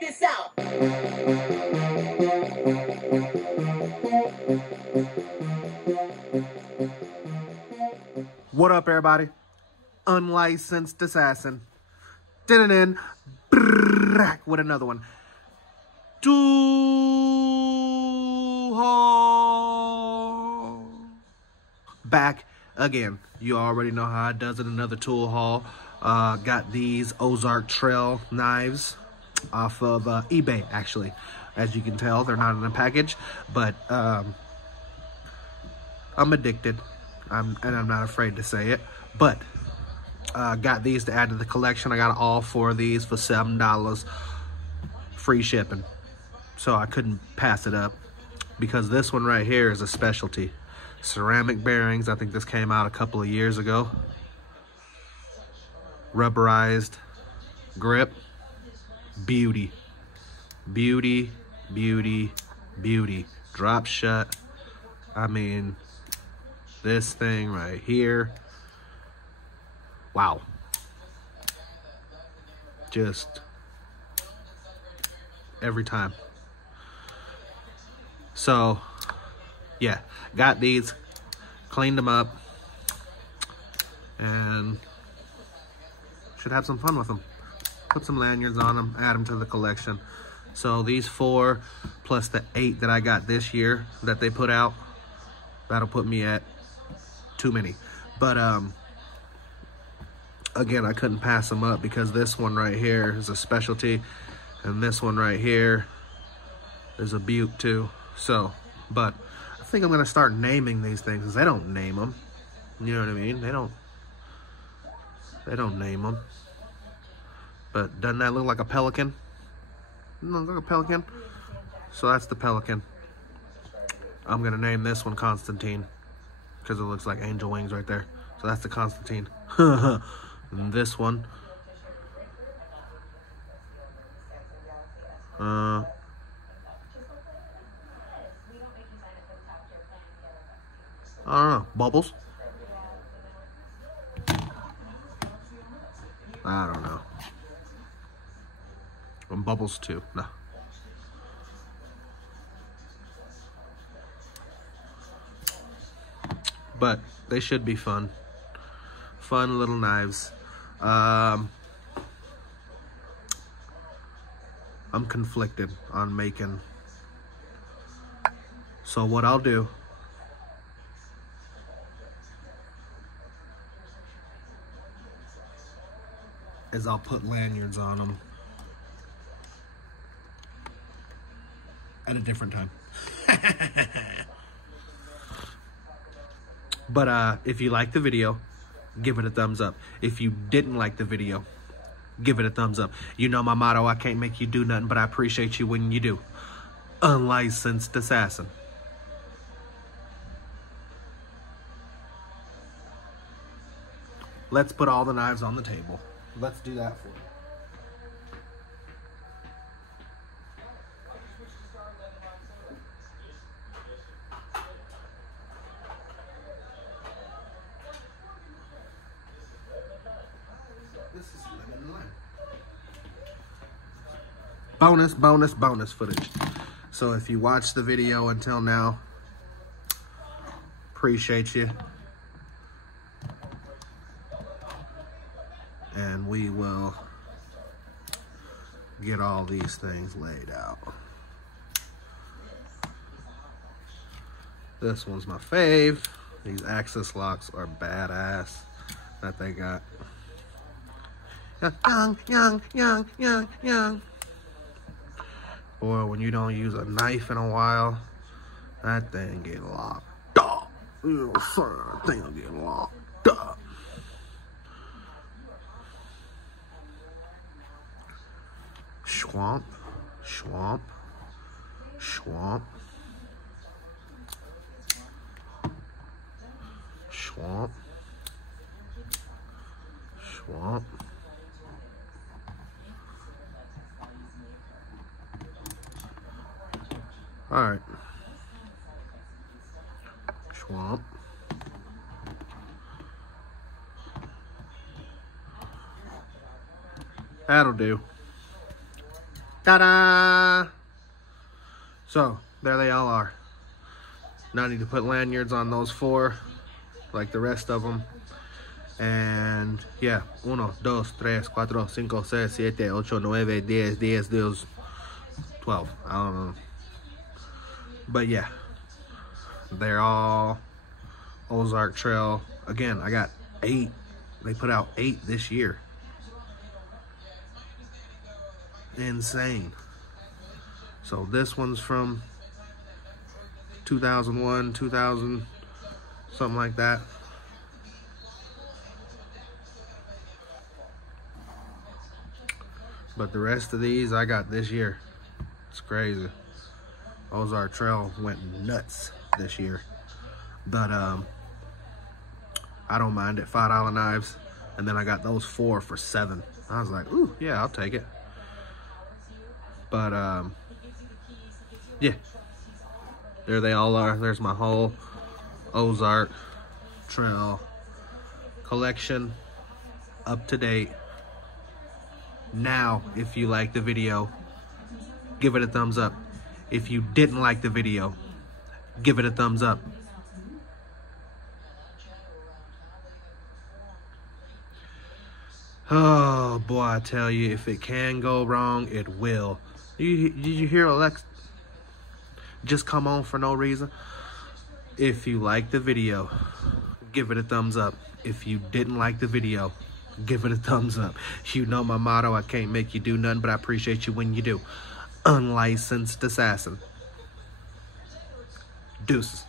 Check this out. What up, everybody? Unlicensed Assassin. Din with another one. Tool haul. Back again. You already know how it does it. Another tool haul. Got these Ozark Trail knives off of eBay, actually. As you can tell, they're not in a package, but I'm addicted. I'm not afraid to say it, but got these to add to the collection. I got all 4 of these for $7, free shipping. So I couldn't pass it up because this one right here is a specialty. Ceramic bearings. I think this came out a couple of years ago. Rubberized grip. Beauty. Beauty, beauty, beauty. Drop shut. I mean, this thing right here. Wow. Just every time. So, yeah, got these, cleaned them up, and should have some fun with them. Put some lanyards on them, add them to the collection. So these 4 plus the 8 that I got this year that they put out, that'll put me at too many. But again, I couldn't pass them up because this one right here is a specialty, and this one right here is a beaut too. So, but I think I'm gonna start naming these things because they don't name them. You know what I mean? They don't name them. But doesn't that look like a pelican? Doesn't look like a pelican? So that's the pelican. I'm gonna name this one Constantine because it looks like angel wings right there. So that's the Constantine. And this one, I don't know, Bubbles? I don't know. And Bubbles too, no. But they should be fun. Fun little knives. I'm conflicted on making. So what I'll do is I'll put lanyards on them at a different time. But if you like the video, give it a thumbs up. If you didn't like the video, give it a thumbs up. You know my motto, I can't make you do nothing, but I appreciate you when you do. Unlicensed Assassin. Let's put all the knives on the table. Let's do that for you. This is lemon lime. Bonus footage. So if you watched the video until now, appreciate you. And we will get all these things laid out. This one's my fave. These Axis locks are badass that they got. Young. Boy, when you don't use a knife in a while, that thing get locked up. You know, son, that thing will get locked up. Swamp. All right. Swamp. That'll do. Ta-da! So, there they all are. Now I need to put lanyards on those 4, like the rest of them. And yeah, 1, 2, 3, 4, 5, 6, 7, 8, 9, 10, 11, 12. I don't know. But yeah, they're all Ozark Trail. Again, I got 8. They put out 8 this year. Insane. So this one's from 2001, 2000, something like that. But the rest of these I got this year. It's crazy. Ozark Trail went nuts this year. But I don't mind it. $5 knives. And then I got those 4 for $7. I was like, ooh, yeah, I'll take it. But yeah. There they all are. There's my whole Ozark Trail collection, up to date. Now, if you like the video, give it a thumbs up. If you didn't like the video, give it a thumbs up. Oh boy, I tell you, if it can go wrong, it will. Did you hear Alexa just come on for no reason? If you like the video, give it a thumbs up. If you didn't like the video, give it a thumbs up. You know my motto, I can't make you do nothing, but I appreciate you when you do. Unlicensed assassin. Deuces.